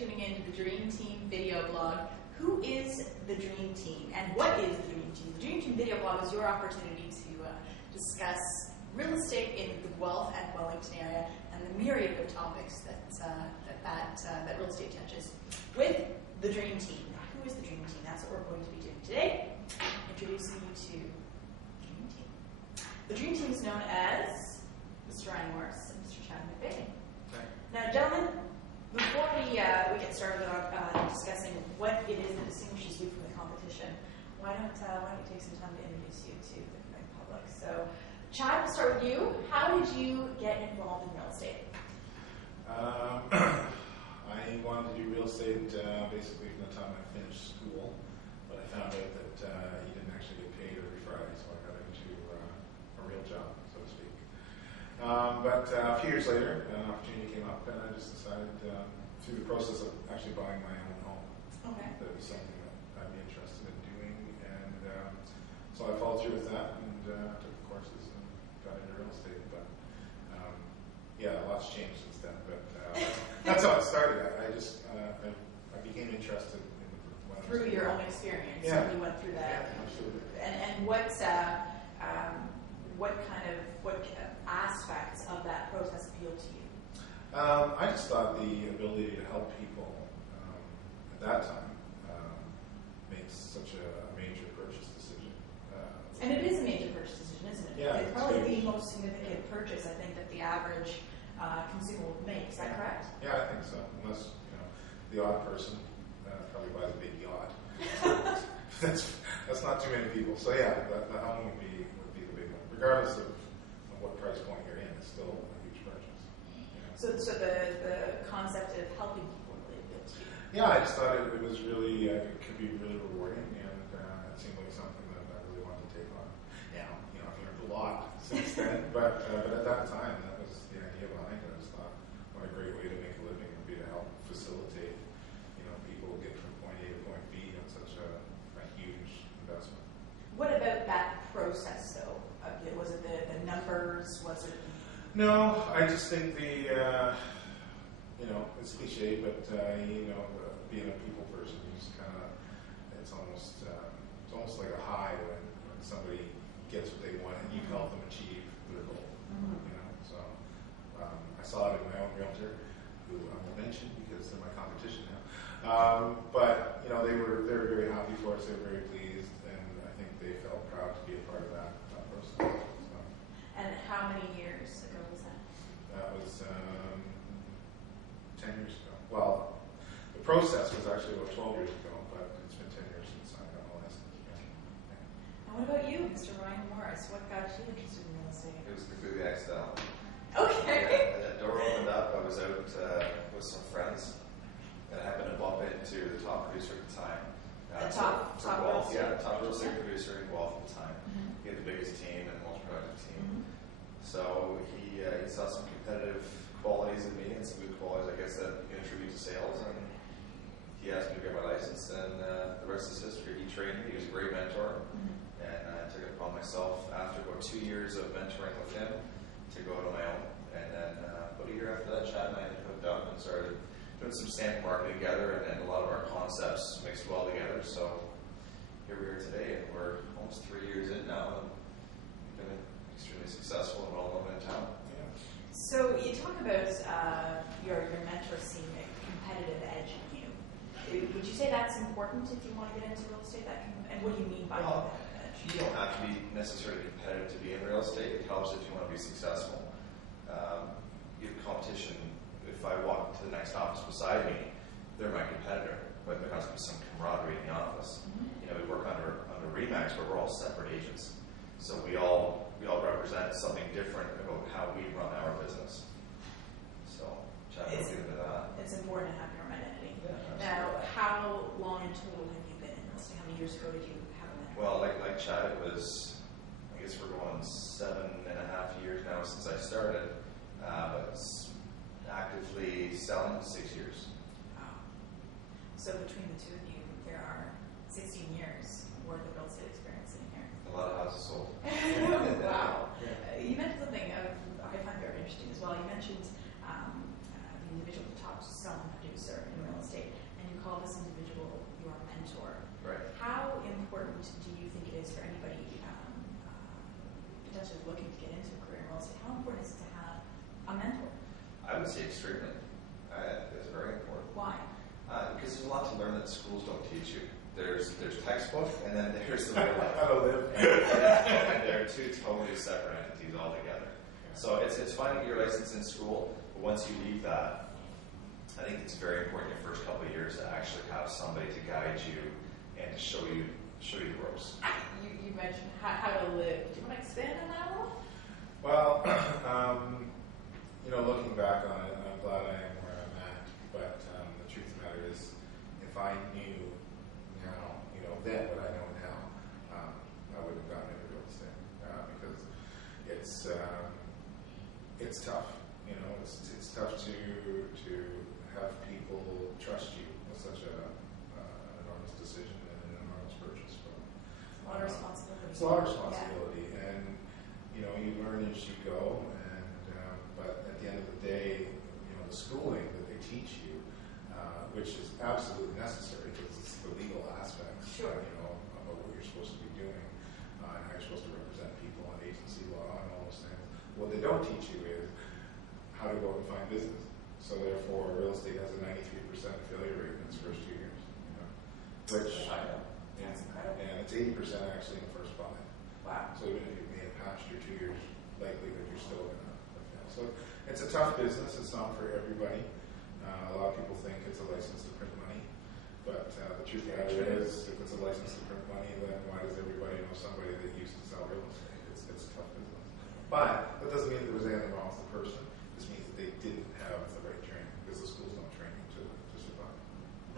tuning in to the Dream Team video blog. Who is the Dream Team and what is the Dream Team? The Dream Team video blog is your opportunity to discuss real estate in the Guelph and Wellington area and the myriad of topics that real estate touches with the Dream Team. Now, who is the Dream Team? That's what we're going to be doing today. Introducing you to the Dream Team. The Dream Team is known as Mr. Ryan Morris and Mr. Chad McVeigh. Now, gentlemen, before we get started on discussing what it is that distinguishes you from the competition, why don't you take some time to introduce you to the public? So, Chad, we'll start with you. How did you get involved in real estate? I wanted to do real estate basically from the time I finished school, but I found out that you didn't actually get paid every Friday, so I got into a real job, so to speak. But a few years later, an opportunity came up, and I just decided through the process of actually buying my own home that it was something that I'd be interested in doing, and so I followed through with that and took the courses and got into real estate. But yeah, a lot's changed since then. But that's how it started. I became interested in through your own experience. Yeah. You went through that. Yeah, absolutely. And what aspects of that process appealed to you? I just thought the ability to help people at that time makes such a major purchase decision. And it is a major purchase decision, isn't it? Yeah, it's probably the most significant purchase I think that the average consumer will make. Is that correct? Yeah, I think so. Unless the odd person probably buys a big yacht. that's not too many people. So yeah, the home would be the big one, regardless of what price point you're in. It's still a huge purchase. So the concept of helping people really appealed to you. Yeah, I just thought it was really it could be really rewarding, and it seemed like something that I really wanted to take on. Now, I've learned a lot since then, but at that time, that was the idea behind it. I just thought, what a great way to make a living would be to help facilitate, people get from point A to point B on such a huge investment. What about that process, though? Was it the numbers? Was it? No, I just think it's cliche, but being a people person, you just kind of, it's almost like a high when somebody gets what they want and you help them achieve their goal. So I saw it in my own realtor, who I won't mention because they're my competition now. But they were very happy for us. They were very pleased, and I think they felt proud to be a part of that process. So. And how many years ago was that? That was 10 years ago. Well, the process was actually about 12 years ago, but it's been 10 years since I got my license. And what about you, Mr. Ryan Morris? What got you interested in real estate? It was completely accidental. Okay. The door opened up. I was out with some friends, and I happened to bump into the top producer at the time. The top Guelph, real estate? Yeah, the top real estate producer in Guelph at the time. Mm-hmm. He had the biggest team and the most productive team. Mm-hmm. So he saw some competitive qualities in me and some good qualities, I guess, that contribute to sales. And he asked me to get my license, and the rest is history. He trained me. He was a great mentor. Mm-hmm. And I took it upon myself after about 2 years of mentoring with him to go out on my own. And then about a year after that, Chad and I hooked up and started doing some stamp marketing together, and a lot of our concepts mixed well together. So here we are today, and we're almost 3 years in now, and we've been extremely successful and well known in town. Yeah. So you talk about your mentor seeing a competitive edge in you. Would you say that's important if you want to get into real estate? And what do you mean by competitive edge? You don't have to be necessarily competitive to be in real estate. It helps if you want to be successful. You have competition. If I walk to the next office beside me, they're my competitor, but there has to be some camaraderie in the office. Mm-hmm. We work under Remax, but we're all separate agents, so we all represent something different about how we run our business. So, Chad, we'll get into that. It's important to have your own identity. Yeah, now, how long in total have you been in real estate? How many years ago did you have a mentor? Well, like Chad, it was, I guess we're going 7.5 years now since I started, but actively selling 6 years. Wow. So between the two of you, there are 16 years worth of real estate experience in here. A lot of houses sold. Wow. Yeah. You mentioned something I find very interesting as well. You mentioned the individual, the top selling producer in real estate. call this individual your mentor. Right. How important do you think it is for anybody potentially looking to get into a career in real estate? How important is it to have a mentor? I would say extremely. It's very important. Why? Because there's a lot to learn that schools don't teach you. There's textbook, and then there's the real life. How to live. And they're two totally separate entities altogether. So it's fine to get your license in school, but once you leave that, I think it's very important your first couple of years to actually have somebody to guide you and to show you the ropes. You mentioned how to live. Do you want to expand on that a little? Well, looking back on it, I'm glad I am where I'm at. But the truth of the matter is, if I knew now, then what I know now, I would have gotten into real estate because it's tough. It's tough to have people trust you with such an enormous decision and an enormous purchase. But, a lot of responsibility. It's a lot of responsibility, and you learn as you go. But at the end of the day, the schooling that they teach you, which is absolutely necessary because it's the legal aspects, sure. About what you're supposed to be doing, and how you're supposed to represent people on agency law and all those things. What they don't teach you is how to go out and find business. So therefore, real estate has a 93% failure rate in its first 2 years, which I know. That's incredible. And it's 80% actually in the first 5. Wow. So even if you may have passed your 2 years, likelihood you're still going to fail. So it's a tough business. It's not for everybody. A lot of people think it's a license to print money, but the truth of the matter is, if it's a license to print money, then why does everybody know somebody that used to sell real estate? It's a tough business. But that doesn't mean there was anything wrong with the person. This means that they didn't have the right training because the schools don't train you to survive.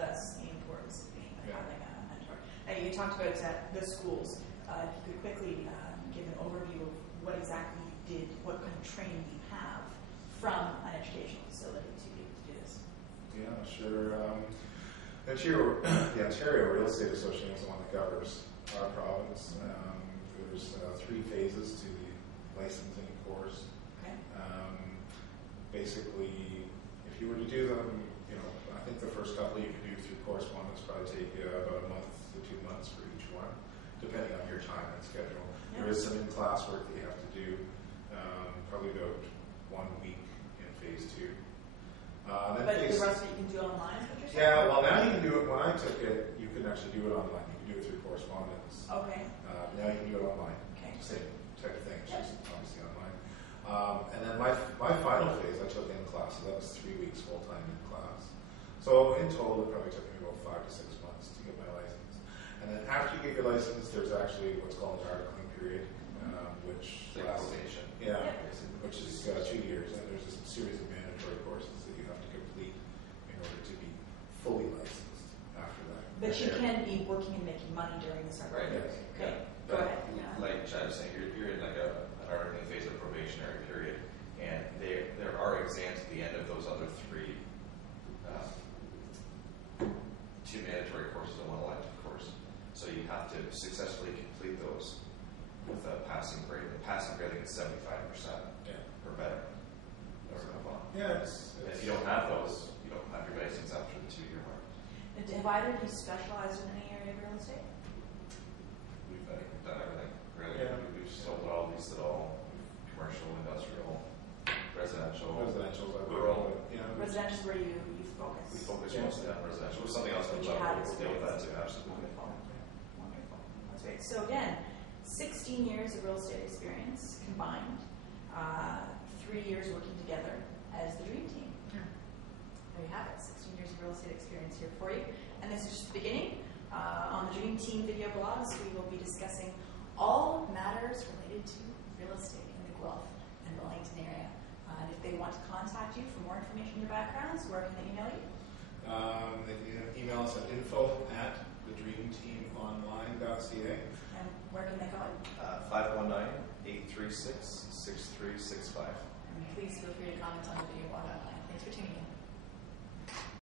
That's the importance of having a mentor. You talked about the schools. If you could quickly give an overview of what exactly you did, what kind of training you have from an educational facility to be able to do this. Yeah, sure. The Ontario Real Estate Association is the one that covers our province. There's 3 phases to the licensing course. Okay. Basically, if you were to do them, I think the first couple you could do through correspondence probably take you about a month to 2 months for each one, depending on your time and schedule. Yeah. There is some in-class work that you have to do, probably about 1 week in phase 2. But the rest of it you can do online, is what you're saying? Yeah, well now you can do it. When I took it, you could actually do it online. You can do it through correspondence. Okay. Now you can do it online. Okay. Same type of thing. It's just obviously online. And then my final phase I took in class, so that was 3 weeks full time in class. So in total, it probably took me about 5 to 6 months to get my license. And then after you get your license, there's actually what's called an articling period, which lasts, Probation. which is 2 years. And there's a series of mandatory courses that you have to complete in order to be fully licensed after that. But you can be working and making money during this Right. period. Yes. Okay. Go But ahead. Yeah. like Chad was saying, you're in like an articling phase of probationary period, and there are exams at the end of those other 3, 2 mandatory courses and 1 elective course. So you have to successfully complete those with a passing grade. The passing grade, I think, is 75% or better. Or above. Yeah, If you don't have those, you don't have your license after the 2-year mark. And have either of you specialized in any area of real estate? We've done everything, really. Yeah. We've sold all, leased it all, commercial, industrial, residential, residential, rural. Residential is where you focus. We focus mostly on residential. If something else comes But you up, have we'll deal with that too, experience. absolutely. Wonderful. That's great. So again, 16 years of real estate experience combined, 3 years working together as the dream team. There you have it, 16 years of real estate experience here for you. And this is just the beginning. On the Dream Team video blogs, we will be discussing all matters related to real estate in the Guelph and Wellington area. And if they want to contact you for more information on your backgrounds, where can they email you? They can email us at info@thedreamteamonline.ca. And where can they go? 519-836-6365. And please feel free to comment on the video blog online. Thanks for tuning in.